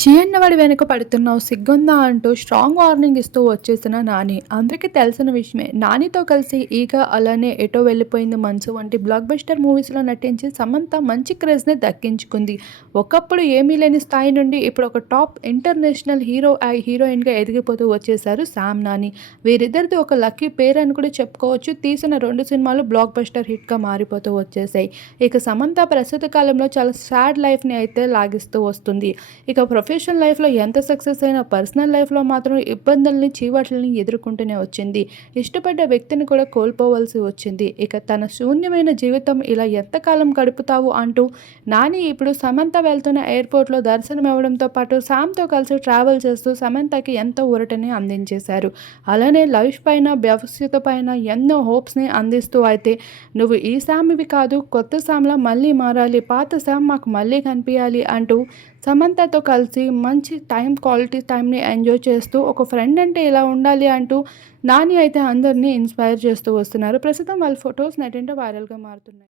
చీయన్నవాడి వెనక పడుతున్నావు సిగ్గుందా అంటూ స్ట్రాంగ్ వార్నింగ్ ఇస్తూ వచ్చేసిన నాని. అందరికీ తెలిసిన విషయమే. నానితో కలిసి ఈగ, అలానే ఎటో వెళ్ళిపోయింది మనసు వంటి బ్లాక్ బస్టర్ మూవీస్లో నటించి సమంత మంచి క్రేజ్ని దక్కించుకుంది. ఒకప్పుడు ఏమీ లేని స్థాయి నుండి ఇప్పుడు ఒక టాప్ ఇంటర్నేషనల్ హీరోయిన్గా ఎదిగిపోతూ వచ్చేశారు శామ్ నాని. వీరిద్దరిది ఒక లక్కీ పేర్ అని కూడా చెప్పుకోవచ్చు. తీసిన 2 సినిమాలు బ్లాక్ బస్టర్ హిట్గా మారిపోతూ వచ్చేసాయి. ఇక సమంత ప్రస్తుత కాలంలో చాలా సాడ్ లైఫ్ని అయితే లాగిస్తూ వస్తుంది. ఇక ప్రొఫెషనల్ లైఫ్‌లో ఎంత సక్సెస్ అయినా పర్సనల్ లైఫ్‌లో మాత్రం ఇబ్బందుల్ని, చీవాట్లని ఎదుర్కొంటూనే వచ్చింది. ఇష్టపడ్డ వ్యక్తిని కూడా కోల్పోవలసి వచ్చింది. ఇక తన శూన్యమైన జీవితం ఇలా ఎంతకాలం గడుపుతావు అంటూ నాని ఇప్పుడు సమంత వెళ్తున్న ఎయిర్‌పోర్ట్‌లో దర్శనమివ్వడంతో పాటు శామ్‌తో కలిసి ట్రావెల్ చేస్తూ సమంతకి ఎంతో ఊరటని అందించేశారు. అలానే లైఫ్ పైన, భవిష్యత్తు పైన ఎన్నో హోప్స్‌ని అందిస్తూ అయితే నువ్వు ఈ శామ్‌వి కాదు, కొత్త శామ్‌లా మళ్ళీ మారాలి, పాత శామ్ మాకు మళ్ళీ కనిపియాలి అంటూ సమంతతో కలిసి మంచి క్వాలిటీ టైంని ఎంజాయ్ చేస్తూ ఒక ఫ్రెండ్ అంటే ఇలా ఉండాలి అంటూ నాని అయితే అందరినీ ఇన్స్పైర్ చేస్తూ వస్తున్నారు. ప్రస్తుతం వాళ్ళ ఫొటోస్ నెట్టింట వైరల్‌గా మారుతున్నాయి.